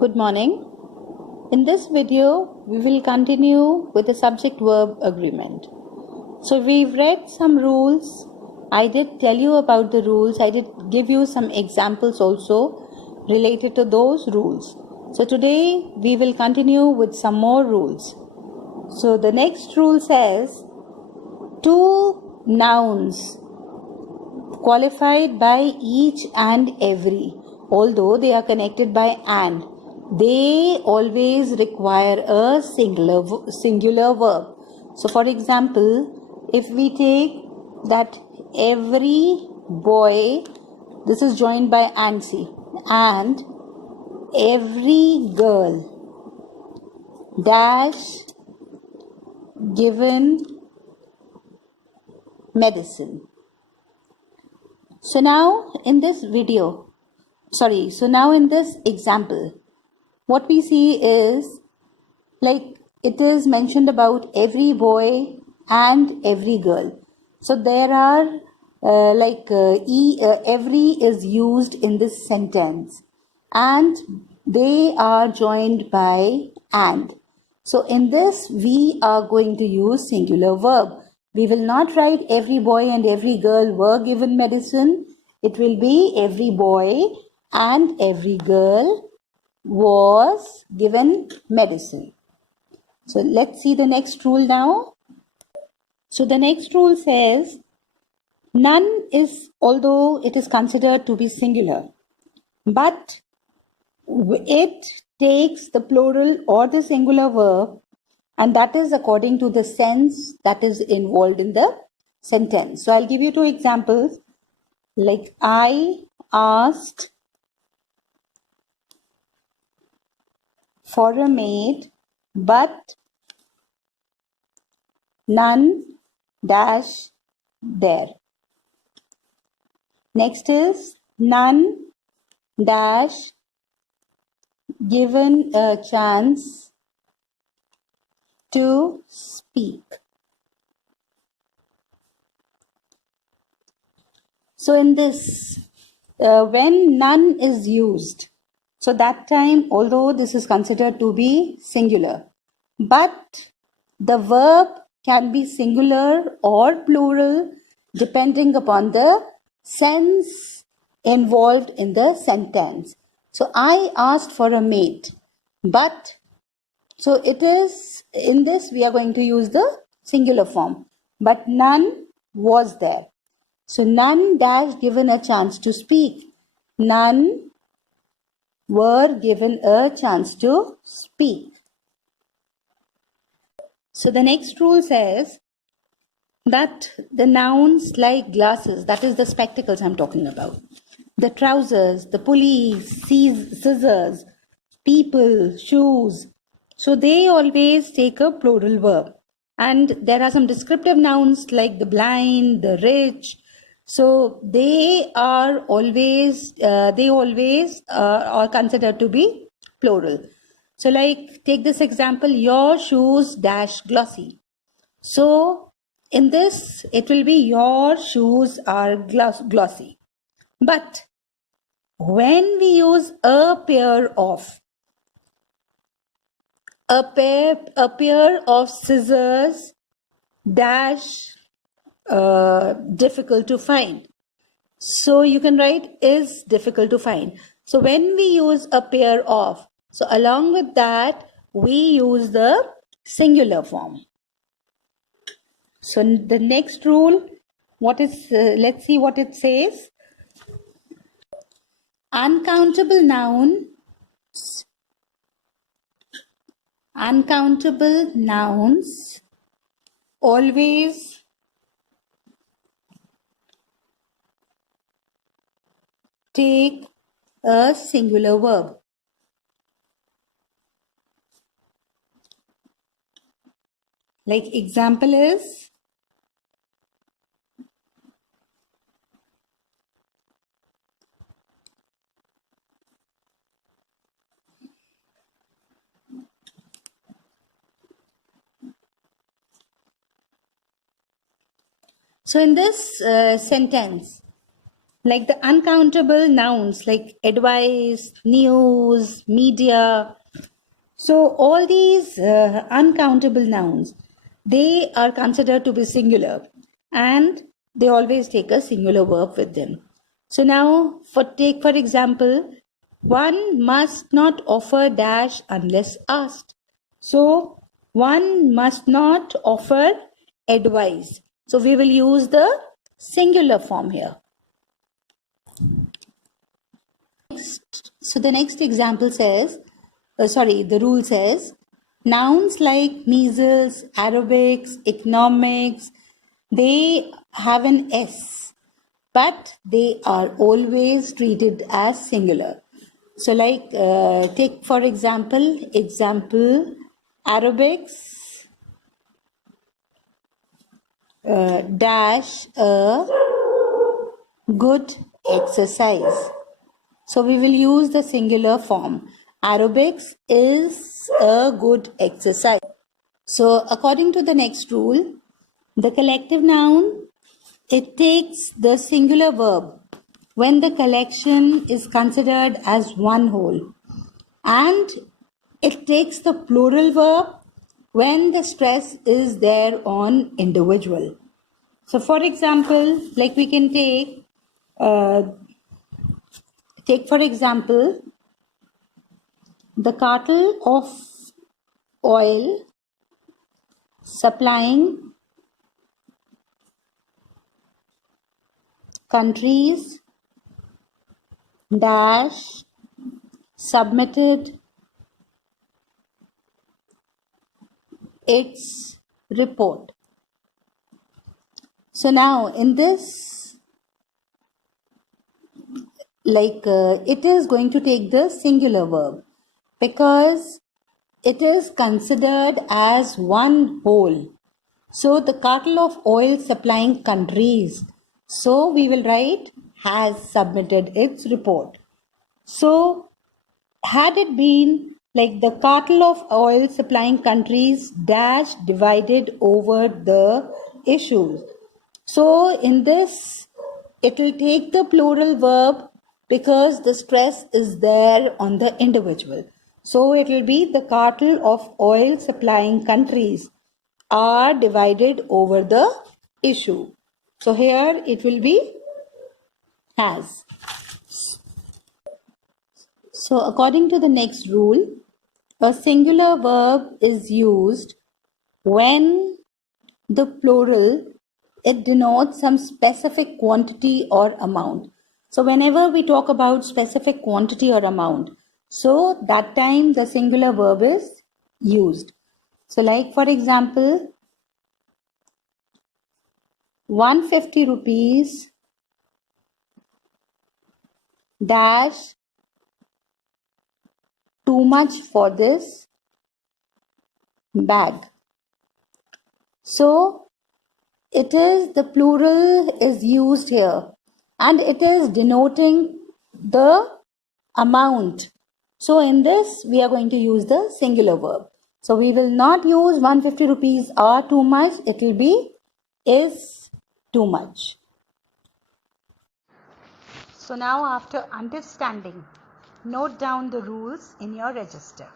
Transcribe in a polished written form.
Good morning. In this video, we will continue with the subject-verb agreement. So we've read some rules. I did tell you about the rules. I did give you some examples also related to those rules. So today we will continue with some more rules. So the next rule says two nouns qualified by each and every, although they are connected by and, they always require a singular verb. So for example, if we take that every boy, this is joined by Nancy, and every girl dash given medicine. So now in this example, what we see is like it is mentioned about every boy and every girl. So there are every is used in this sentence and they are joined by and. So in this we are going to use singular verb. We will not write every boy and every girl were given medicine. It will be every boy and every girl was given medicine. So let's see the next rule now. So the next rule says none is, although it is considered to be singular, but it takes the plural or the singular verb, and that is according to the sense that is involved in the sentence. So I'll give you two examples. Like I asked for a maid, but none dash there. Next is none dash given a chance to speak. So in this, when none is used, so that time, although this is considered to be singular, but the verb can be singular or plural depending upon the sense involved in the sentence. So I asked for a mate, but so it is in this we are going to use the singular form, but none was there. So none dash given a chance to speak. None were given a chance to speak. So the next rule says that the nouns like glasses, that is the spectacles I'm talking about, the trousers, the police, scissors, people, shoes, so they always take a plural verb. And there are some descriptive nouns like the blind, the rich. So they are always are considered to be plural. So like take this example, your shoes dash glossy. So in this, it will be your shoes are glossy. But when we use a pair of scissors dash difficult to find. So you can write is difficult to find. So when we use a pair of, so along with that, we use the singular form. So the next rule, let's see what it says. Uncountable nouns always take a singular verb. Like example is so in this sentence, like the uncountable nouns like advice, news, media. So all these uncountable nouns, they are considered to be singular and they always take a singular verb with them. So now take for example, one must not offer dash unless asked. So one must not offer advice. So we will use the singular form here. So the next example says, the rule says, nouns like measles, aerobics, economics, they have an S, but they are always treated as singular. So like, take for example, aerobics dash a good exercise. So we will use the singular form. Aerobics is a good exercise. So according to the next rule, the collective noun, it takes the singular verb when the collection is considered as one whole. And it takes the plural verb when the stress is there on individual. So for example, like we can take for example, the cartel of oil supplying countries dash submitted its report. So now in this, it is going to take the singular verb because it is considered as one whole. So the cartel of oil supplying countries. So we will write has submitted its report. So had it been like the cartel of oil supplying countries dash divided over the issues. So in this, it will take the plural verb because the stress is there on the individual. So it will be the cartel of oil supplying countries are divided over the issue. So here it will be has. So according to the next rule, a singular verb is used when the plural, it denotes some specific quantity or amount. So whenever we talk about specific quantity or amount, so that time the singular verb is used. So like for example, 150 rupees dash too much for this bag. So it is the plural is used here and it is denoting the amount. So in this we are going to use the singular verb. So we will not use 150 rupees are too much. It will be is too much. So now after understanding, note down the rules in your register.